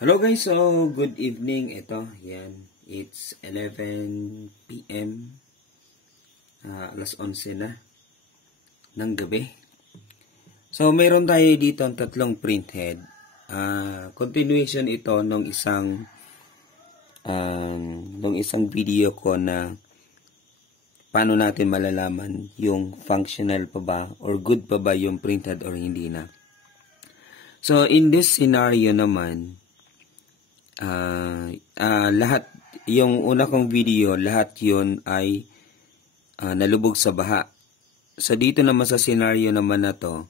Hello guys, so good evening. Ito, yan. It's 11 PM. Alas 11 na ng gabi. So, mayroon tayo dito ang tatlong printhead. Continuation ito nung isang video ko na paano natin malalaman yung functional pa ba or good pa ba yung printhead or hindi na. So, in this scenario naman, lahat, yung una kong video, lahat yun ay nalubog sa baha. So, dito naman sa scenario naman na to,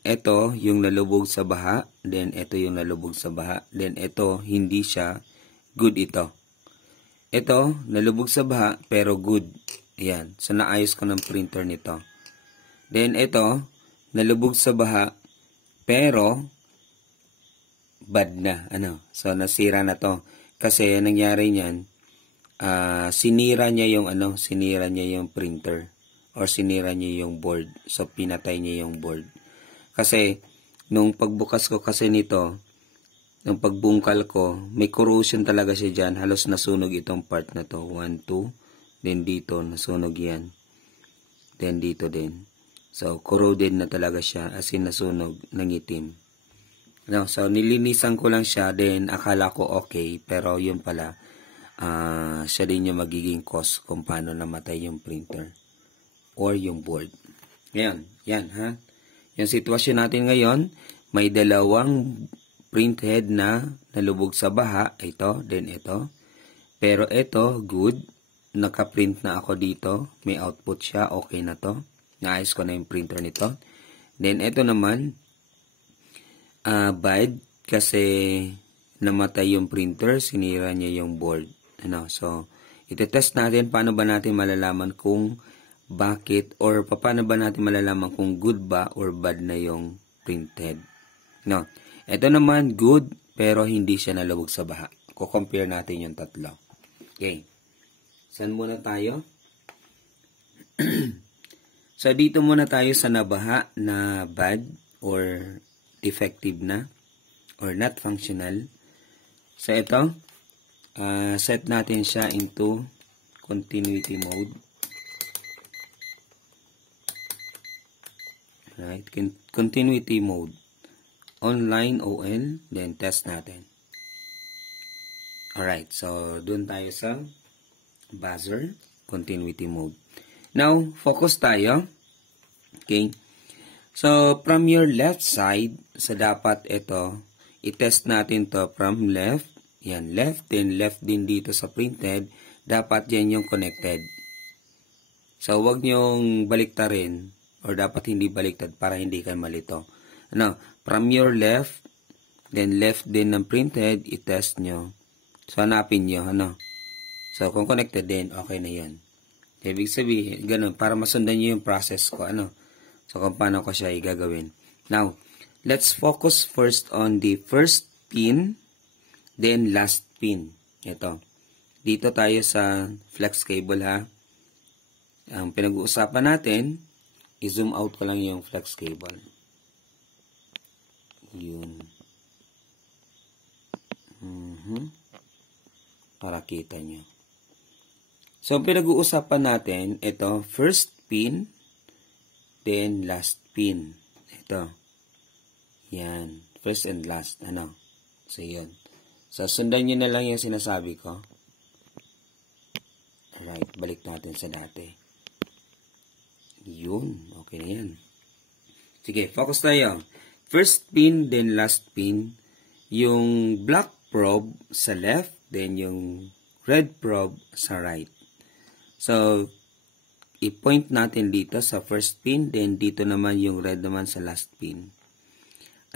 ito yung nalubog sa baha, then ito yung nalubog sa baha, then ito, hindi siya good ito. Ito, nalubog sa baha, pero good. Ayan. So, naayos ko ng printer nito. Then, ito, nalubog sa baha, pero bad na, so nasira na to kasi nangyari niyan, sinira niya yung printer or sinira niya yung board, so pinatay niya yung board kasi nung pagbukas ko kasi nito, nung pagbungkal ko, may corrosion talaga siya dyan, halos nasunog itong part na to, 1, 2, then dito nasunog yan, then dito din, so corroded na talaga siya, as in nasunog, nangitim. No, so nilinisan ko lang siya, then akala ko okay, pero yun pala, siya din yung magiging cause kung paano namatay yung printer or yung board. Ngayon, yan ha. Yung sitwasyon natin ngayon, may dalawang printhead na nalubog sa baha, ito, then ito. Pero ito, good, nakaprint na ako dito, may output siya, okay na to. Naayos ko na yung printer nito. Then ito naman, bad kasi namatay yung printer, sinira niya yung board. So, ite-test natin paano ba natin malalaman kung bakit or paano ba natin malalaman kung good ba or bad na yung printhead. No. Ito naman good pero hindi siya nalubog sa baha. Ko-compare natin yung tatlo. Okay. Saan muna tayo? So, dito muna tayo sa nabaha na bad or defective na or not functional. So ito, set natin siya into continuity mode. Right, continuity mode. Online ON, then test natin. Alright, so dun tayo sa buzzer, continuity mode. Now, focus tayo. Okay. So, from your left side, so dapat ito, i-test natin to from left. Yan, left, then left din dito sa printed. Dapat yan yung connected. So, wag nyong baliktarin, or dapat hindi baliktad para hindi kayo malito. From your left, then left din ng printed, i-test nyo. So, hanapin nyo, So, kung connected din, okay na yan. Ibig sabihin, ganun, para masundan nyo yung process ko, So, kung paano ko siya igagawin. Now, let's focus first on the first pin, then last pin. Ito. Dito tayo sa flex cable, ha. Ang pinag-uusapan natin, i-zoom out ko lang yung flex cable. Yun. Para kita nyo. So, ang pinag-uusapan natin, ito, first pin, then last pin. Ito. Yan. First and last. So, yun. So, sundan nyo na lang yung sinasabi ko. Alright. Balik natin sa dati. Yun. Okay na yan. Sige. Focus tayo. First pin, then last pin. Yung black probe sa left, then yung red probe sa right. So, i-point natin dito sa first pin, then dito naman yung red naman sa last pin.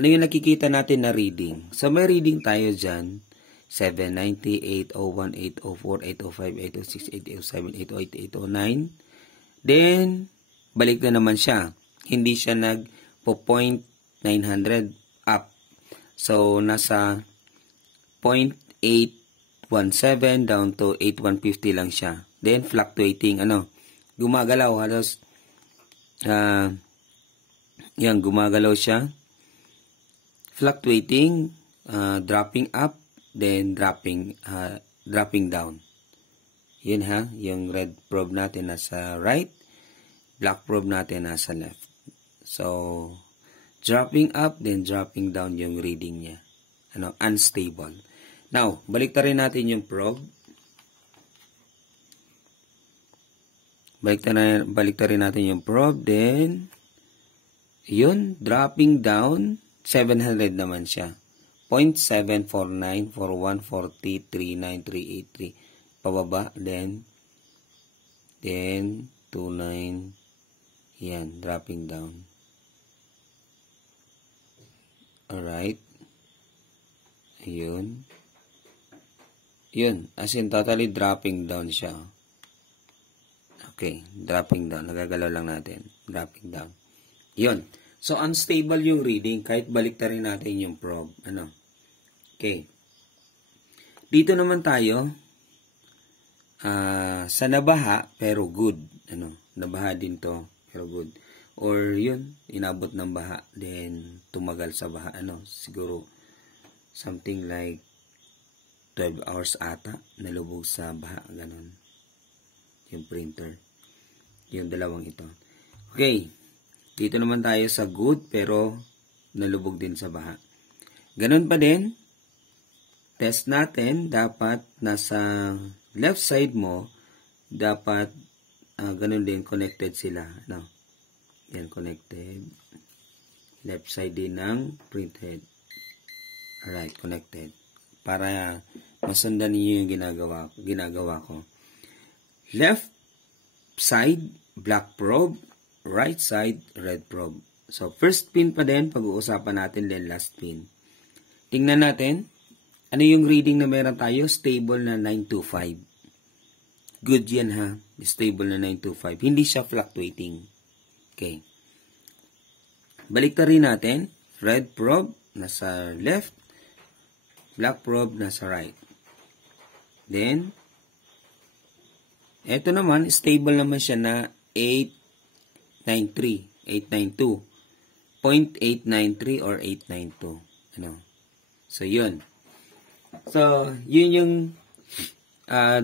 Ano yung nakikita natin na reading? So, may reading tayo dyan. 790, 801, 804, 805, 806, 807, 808, 809. Then, balik na naman siya. Hindi siya nag-point 900 up. So, nasa 0.817 down to 8150 lang siya. Then, fluctuating, gumagalaw, halos, yan, gumagalaw siya. Fluctuating, dropping up, then dropping down. Yun ha, yung red probe natin nasa right, black probe natin nasa left. So, dropping up, then dropping down yung reading niya. Unstable. Now, baliktarin natin yung probe. Baliktarin natin yung probe, then, yun, dropping down, 700 naman siya. 0.74941403938 pababa, then 29, yan, dropping down. Alright. Ayun. Yun, as in totally dropping down siya. Okay, dropping down. Nagagalaw lang natin. Dropping down. Yun. So, unstable yung reading kahit baliktarin natin yung probe. Okay. Dito naman tayo sa nabaha pero good. Nabaha din to pero good. Or yun, inabot ng baha then tumagal sa baha. Siguro something like 12 hours ata nalubog sa baha. Ganon. Yung printer. Yung dalawang ito. Okay. Dito naman tayo sa good pero nalubog din sa baha. Ganon pa din. Test natin. Dapat nasa left side mo, dapat ganon din connected sila. Yan, connected. Left side din ng printhead. Alright, connected. Para masundan niyo yung ginagawa ko. Left side, black probe. Right side, red probe. So, first pin pa din, pag-uusapan natin, then last pin. Tingnan natin, ano yung reading na meron tayo? Stable na 925. Good yan ha. Stable na 925. Hindi siya fluctuating. Okay. Baliktarin natin. Red probe, nasa left. Black probe, nasa right. Then, eto naman, stable naman siya na 892. 0.893 or 892. So, yun. So, yun yung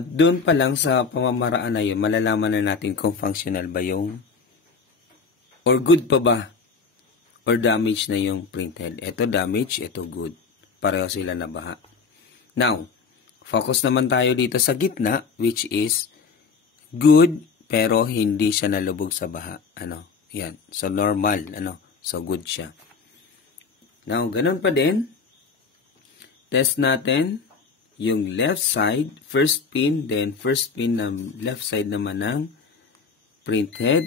doon pa lang sa pamamaraan na yun, malalaman na natin kung functional ba yung or good pa ba or damage na yung printhead. Ito damage, ito good. Pareho sila na baha. Now, focus naman tayo dito sa gitna, which is good pero hindi siya nalubog sa baha. Yan. So, normal. So, good siya. Now, ganun pa din. Test natin yung left side, first pin, then first pin ng left side naman ng printhead.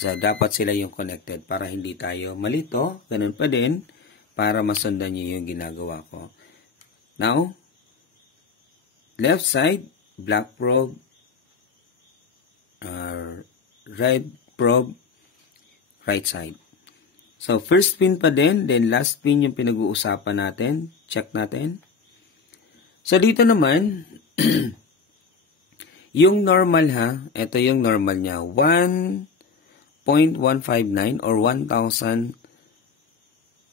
So, dapat sila yung connected para hindi tayo malito. Ganun pa din para masundan nyo yung ginagawa ko. Now, left side, black probe, red probe, right side. So, first pin pa din, then last pin yung pinag-uusapan natin. Check natin. So, dito naman, yung normal ha, ito yung normal niya, 1.159 or 1,000,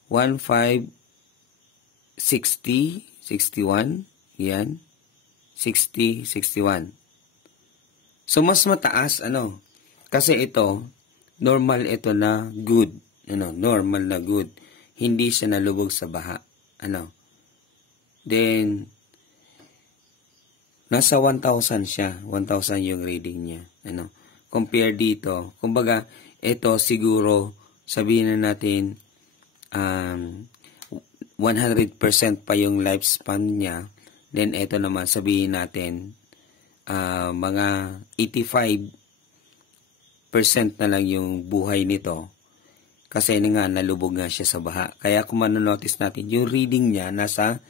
1,560, 61, yan, 60, 61. So, mas mataas, kasi ito, normal ito na good, normal na good. Hindi siya nalubog sa baha, Then, nasa 1,000 siya. 1,000 yung reading niya. Compare dito. Kumbaga, ito siguro, sabihin na natin, 100% pa yung lifespan niya. Then, ito naman, sabihin natin, mga 85% na lang yung buhay nito. Kasi nga, nalubog nga siya sa baha. Kaya kung manonotice natin, yung reading niya nasa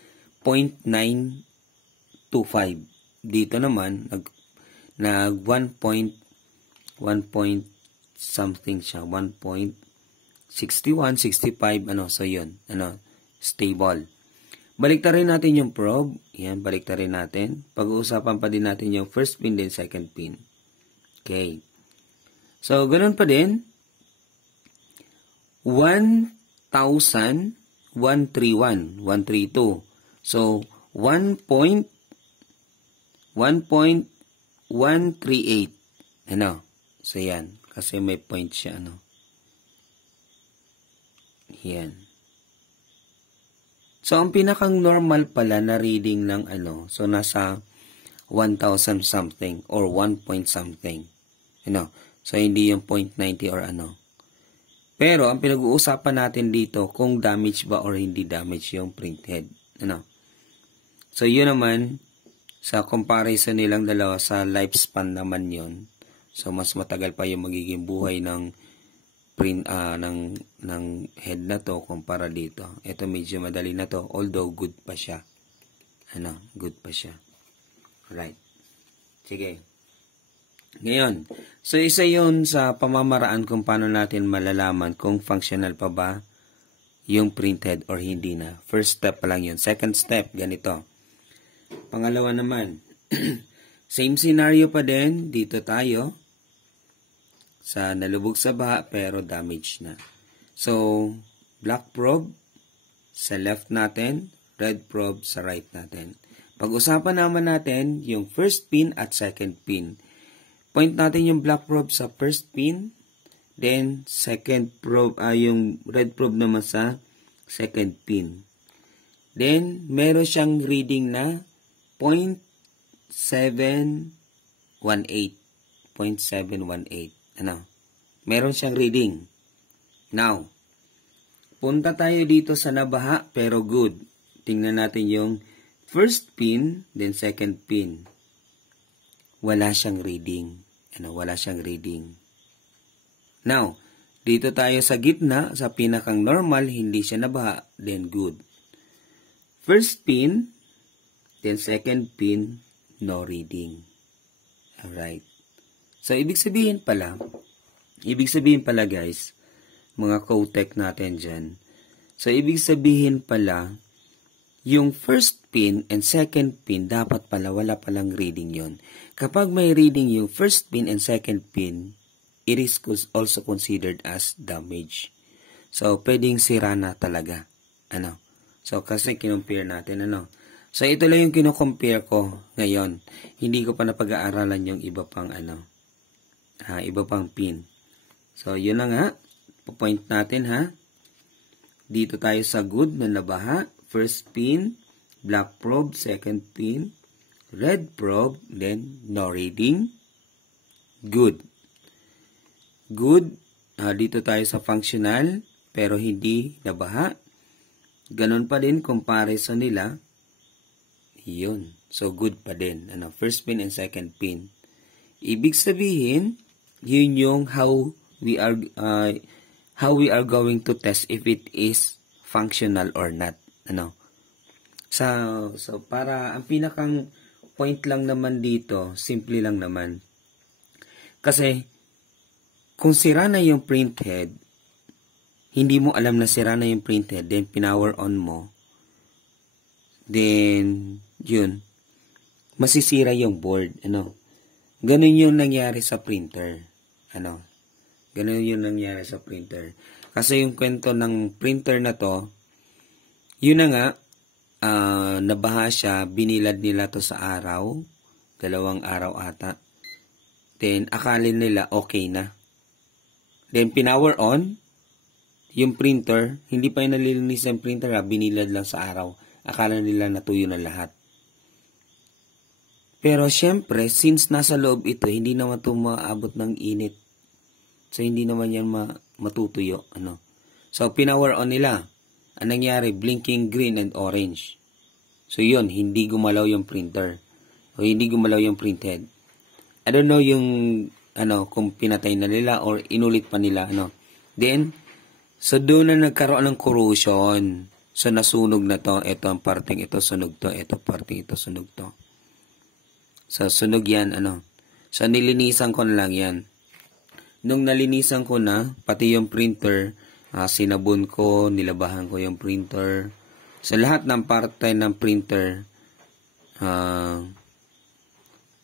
0.925. Dito naman, nag 1 point something siya. 1.61, 65, so yun. Stable. Baliktarin natin yung probe. Yan, baliktarin natin. Pag-uusapan pa din natin yung first pin, then second pin. Okay. So, ganun pa din. 1,000, 131, 132. So, 1.138. Ano? So, yan. Kasi may point siya, ano? Yan. So, ang pinakang normal pala na reading ng ano, so nasa 1,000 something or 1 point something. Ano? So, hindi yung 0.90 or ano. Pero, ang pinag-uusapan natin dito, kung damage ba or hindi damage yung printhead. Ano? So, yun naman, sa comparison nilang dalawa sa lifespan naman yun. So, mas matagal pa yung magiging buhay ng ng head na to kumpara dito. Ito medyo madali na to, although good pa siya. Ano? Good pa siya. Right. Sige. Ngayon, so isa yun sa pamamaraan kung paano natin malalaman kung functional pa ba yung printhead or hindi na. First step pa lang yun. Second step, ganito. Pangalawa naman, same scenario pa din. Dito tayo sa nalubog sa baha pero damage na. So, black probe sa left natin, red probe sa right natin. Pag-usapan naman natin yung first pin at second pin. Point natin yung black probe sa first pin, then second probe, yung red probe naman sa second pin. Then, meron siyang reading na 0.718. 0.718. Ano? Meron siyang reading. Now, punta tayo dito sa nabaha pero good. Tingnan natin yung first pin, then second pin. Wala siyang reading. Ano? Wala siyang reading. Now, dito tayo sa gitna, sa pinakang normal, hindi siya nabaha, then good. First pin, then second pin, no reading. Alright. So, ibig sabihin pala guys, mga co-tech natin dyan. So, ibig sabihin pala, yung first pin and second pin, dapat pala wala palang reading yon. Kapag may reading yung first pin and second pin, it is also considered as damage. So, pwedeng sira na talaga. Ano? So, kasi kinumpare natin, ano? So, ito lang yung kinukompare ko ngayon. Hindi ko pa napag-aaralan yung iba pang, ano, iba pang pin. So, yun na nga. Point natin, ha? Dito tayo sa good na nabaha. First pin, black probe, second pin, red probe, then no reading. Good. Good. Dito tayo sa functional, pero hindi nabaha. Ganon pa din, comparison nila. Yun. So, good pa din. Ano, first pin and second pin. Ibig sabihin, yun yung how we are going to test if it is functional or not. Ano? So para ang pinakang point lang naman dito, simple lang naman. Kasi kung sira na yung printhead, hindi mo alam na sira na yung printhead, then pinower on mo, then yun, masisira yung board. Ano? Ganun yung nangyari sa printer. Ano? Ganun yung nangyari sa printer. Kasi yung kwento ng printer na to, yun na nga, nabaha siya, binilad nila to sa araw, 2 araw ata. Then, akalin nila okay na. Then, pinower on, yung printer, hindi pa yung nalilinis yung printer, binilad lang sa araw. Akala nila natuyo na lahat. Pero, syempre, since nasa loob ito, hindi naman ito maabot ng init. So, hindi naman yan matutuyo. Ano? So, pinower on nila. Ang nangyari, blinking green and orange. So, yun, hindi gumalaw yung printer. O hindi gumalaw yung printhead. I don't know yung, ano, kung pinatay na nila or inulit pa nila, ano. Then, so doon na nagkaroon ng corrosion. So, nasunog na to. Ito ang parteng ito, sunog to. Ito parteng ito, sunog to. So, sunog yan, ano. So, nilinisan ko na lang yan. Nung nalinisan ko na, pati yung printer, sinabon ko, nilabahan ko yung printer. Sa lahat ng parte ng printer,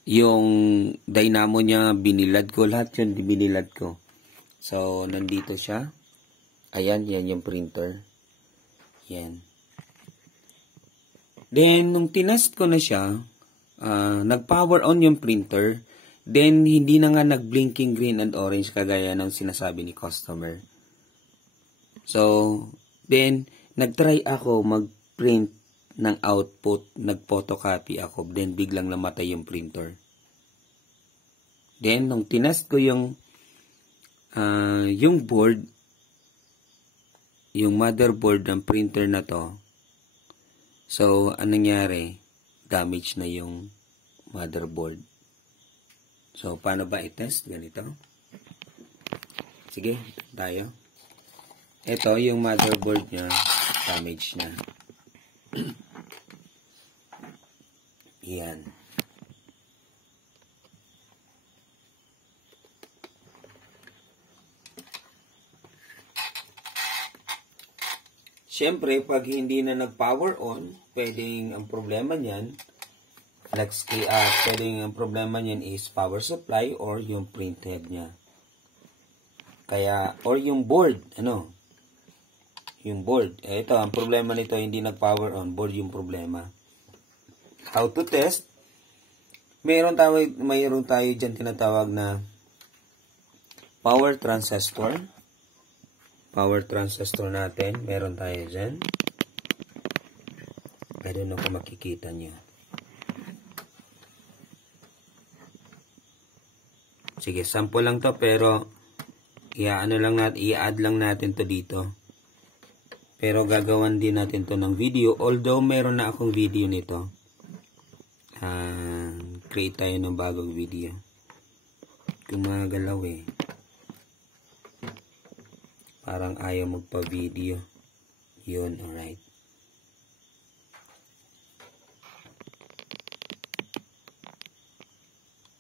yung dynamo niya, binilad ko. Lahat yun, binilad ko. So, nandito siya. Ayan, yan yung printer. Yan. Then, nung tinest ko na siya, nag-power on yung printer, then hindi na nga nag-blinking green and orange kagaya ng sinasabi ni customer. So, then, nag-try ako mag-print ng output, nag-photocopy ako, then biglang namatay yung printer. Then, nung tinest ko yung board, yung motherboard ng printer na to, so, anong nangyari? Damage na yung motherboard. So, paano ba i-test? Ganito. Sige, tayo. Ito, yung motherboard niya, damage na. Yan. Siyempre, pag hindi na nag-power on, pwedeng ang problema niyan, pwedeng ang problema niyan is power supply or yung printhead niya. Kaya, or yung board, yung board. Ito, ang problema nito, hindi nag-power on, board yung problema. How to test? Mayroon tayo dyan tinatawag na power transistor. Power transistor natin, meron tayo dyan. I don't know kung makikita nyo. Sige, sample lang to, pero i-add lang natin to dito. Pero gagawan din natin to ng video, although meron na akong video nito. Create tayo ng bagong video. Gumagalaw eh. Parang ayaw magpa-video. Yun, alright.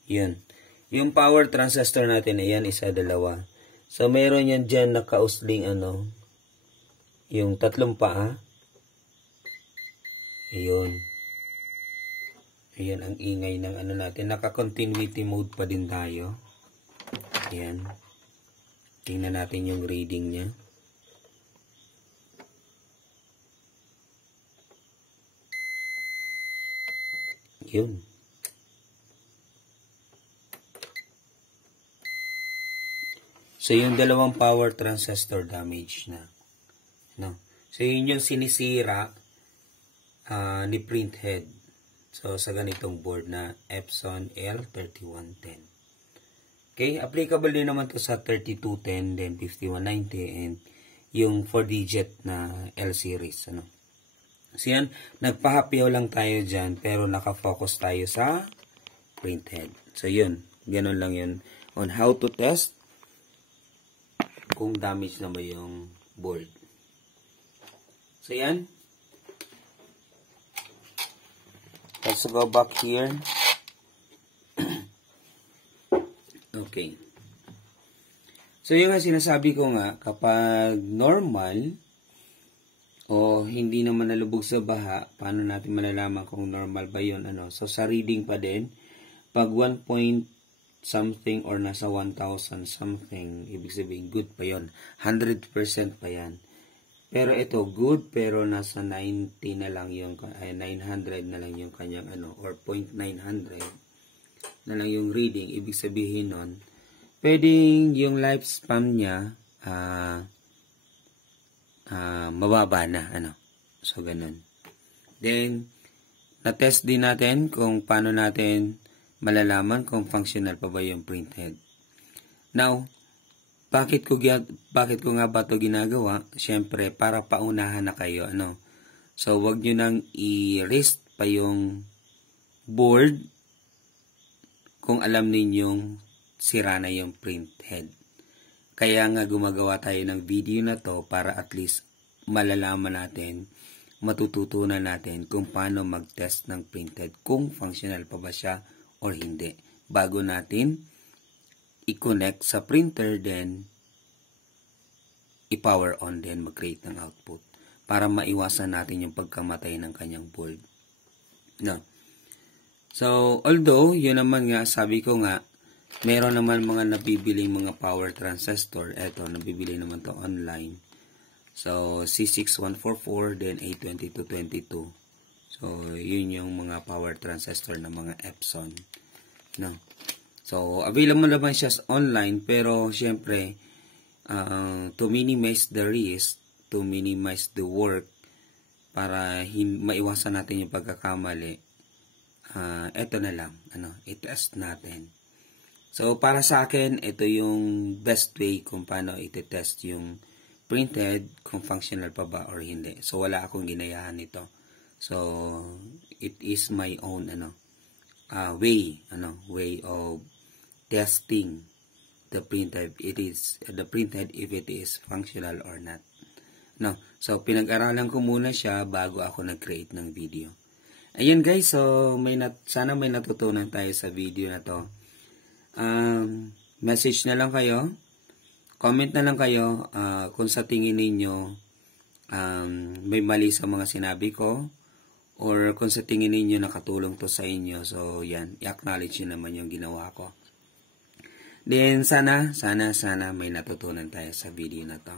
Yun. Yung power transistor natin, ayan, isa, dalawa. So, meron yan dyan nakausling, yung tatlong paa. Ayun. Ayan, ang ingay ng natin. Naka-continuity mode pa din tayo. Ayan. Tingnan natin yung reading niya. Yun. So, yung dalawang power transistor damage na. No? So, yun yung sinisira ni printhead. So, sa ganitong board na Epson L3110. Okay, applicable din naman to sa 3210, then 5190, and yung 4-digit na L series. So yan, nagpahapyaw lang tayo dyan, pero nakafocus tayo sa printhead. So yun, ganun lang yun on how to test kung damage na ba yung board. So yan. Let's go back here. Okay. So, yung nga sinasabi ko nga, kapag normal o hindi naman nalubog sa baha, paano natin malalaman kung normal ba yun? So, sa reading pa din, pag 1 point something or nasa 1,000 something, ibig sabihin, good pa yun. 100% pa yan. Pero ito, good, pero nasa 90 na lang yung, 900 na lang yung kanyang or 0.900 na lang yung reading. Ibig sabihin nun, pwedeng yung lifespan niya mababa na. So, ganun. Then, na-test din natin kung paano natin malalaman kung functional pa ba yung printhead. Now, bakit ko nga ba ito ginagawa? Siyempre, para paunahan na kayo. So, wag nyo nang i-rest pa yung board kung alam ninyong sira na yung printhead. Kaya nga gumagawa tayo ng video na to para at least malalaman natin, matututunan natin kung paano mag-test ng printhead, kung functional pa ba siya or hindi. Bago natin i-connect sa printer, then i-power on, then mag-create ng output para maiwasan natin yung pagkamatay ng kanyang board. So, although, yun naman nga, sabi ko nga, meron naman mga nabibiling mga power transistor. Eto, nabibili naman to online. So, C6144, then A2222. So, yun yung mga power transistor ng mga Epson. No? So, available naman siya online, pero syempre, to minimize the risk, to minimize the work, para maiwasan natin yung pagkakamali, eto na lang, i-test natin. So, para sa akin, ito yung best way kung paano i-test yung printed, kung functional pa ba or hindi. So, wala akong ginayahan nito. So, it is my own way of testing the printed if it is functional or not. No. So, pinag-aralan ko muna siya bago ako nag-create ng video. Ayun guys, so sana may natutunan tayo sa video na to. Message na lang kayo. Comment na lang kayo kung sa tingin ninyo may mali sa mga sinabi ko, or kung sa tingin ninyo nakatulong to sa inyo. So, yan. I-acknowledge nyo naman yung ginawa ko. Then, sana may natutunan tayo sa video na to.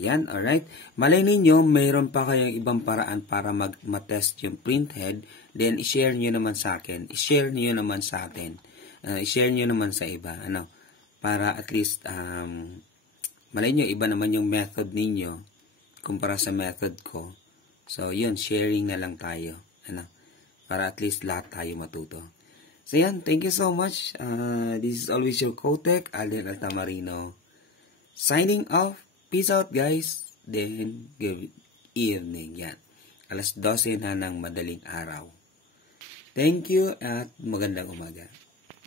Yan, alright. Malay ninyo, mayroon pa kayong ibang paraan para matest yung printhead. Then, i-share nyo naman sa akin. I-share nyo naman sa atin. I-share nyo naman sa iba. Para at least, malay nyo, iba naman yung method ninyo kumpara sa method ko. So, yun, sharing na lang tayo. Para at least lahat tayo matuto. So, yan, thank you so much. This is always your Cotech, Alden Altamarino. Signing off. Peace out, guys. Then, good evening. Yan. 12:00 na ng madaling araw. Thank you at magandang umaga.